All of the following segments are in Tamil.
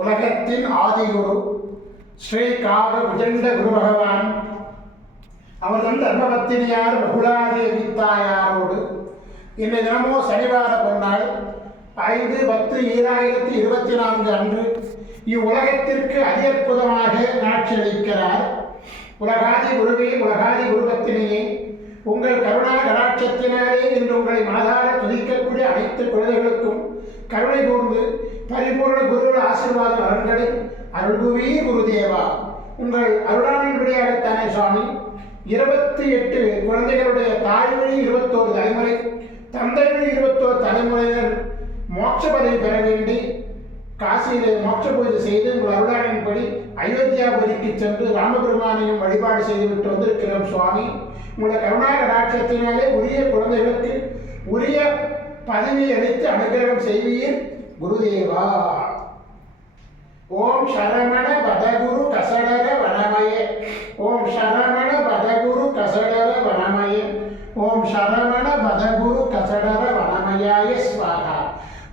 உலகத்தின் ஆதிகுரு ஸ்ரீ காக விஜண்ட குரு பகவான் அவர்தன் தர்மபத்தினியார் பகுலாதேவி தாயாரோடு இன்றைய தினமோ சனிவார பொன்னாள் 5/10/2024 அன்று இவ்வுலகத்திற்கு அதியற்புதமாக காட்சியளிக்கிறார். உலகாதி குருவே, உலகாதி குருபத்தினியே, உங்கள் கருணா கடாட்சத்தினாலே இன்று உங்களை மனதார துதிக்கக்கூடிய அனைத்து குழந்தைகளுக்கும் கருணை கூர்ந்து பரிபூர்ண குருவின் ஆசீர்வாத நலன்களை அருள்குவி குருதேவா. உங்கள் அருளாமின்படியாகத்தானே சுவாமி 28 குழந்தைகளுடைய தாய்வழி 21 தலைமுறை, தந்தை வழி 21 தலைமுறையினர் மோட்ச பதவி பெற வேண்டி காசியிலே மோட்ச பூஜை செய்து உங்கள் அருளாளின்படி அயோத்தியாபுரிக்கு சென்று ராமபெருமானையும் வழிபாடு செய்துவிட்டு வந்திருக்கிறோம் சுவாமி. உங்களுடைய கருணா கடாட்சத்தினாலே உரிய குழந்தைகளுக்கு உரிய பதவி அளித்து அனுகிரகம் செய்வீர் குருதேவா. ஓம் சரவண பதகுரு கசடர வனமயே, ஓம் சரவண பதகுரு கசடர வனமயே, ஓம் சரவண பதகுரு கசடர வனமயாய ஸ்வாஹா.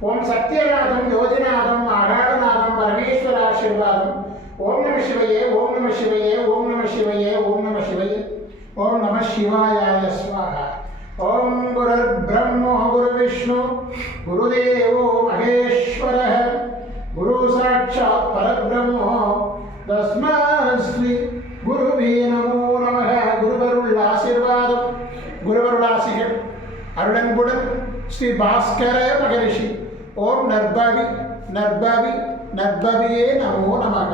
ஓம் சத்யநாதம் யோதிநாதம் ஆகாரநாதம் பரமேஸ்வர ஆசீர்வாதம். ஓம் நம சிவையே, ஓம் நம சிவையே, ஓம் நம சிவையே, ஓம் நம சிவையே, ஓம் நம சிவாயாய ஸ்வாஹா. ஓம் குருர் பிரம்மோ குரு விஷ்ணு குருதேவோ மகேஸ்வரः குரு சாட்சாத் பரபிரம்மோ தஸ்மை ஸ்ரீ குருவே நமோ நமः. குருவருள் ஆசீர்வாதம், குருவருள் ஆசிகள் அருளன்புடன் ஸ்ரீ பாஸ்கர மகரிஷி. ஓம் நர்பவி நர்பவி நர்பவியே நமோ நமः.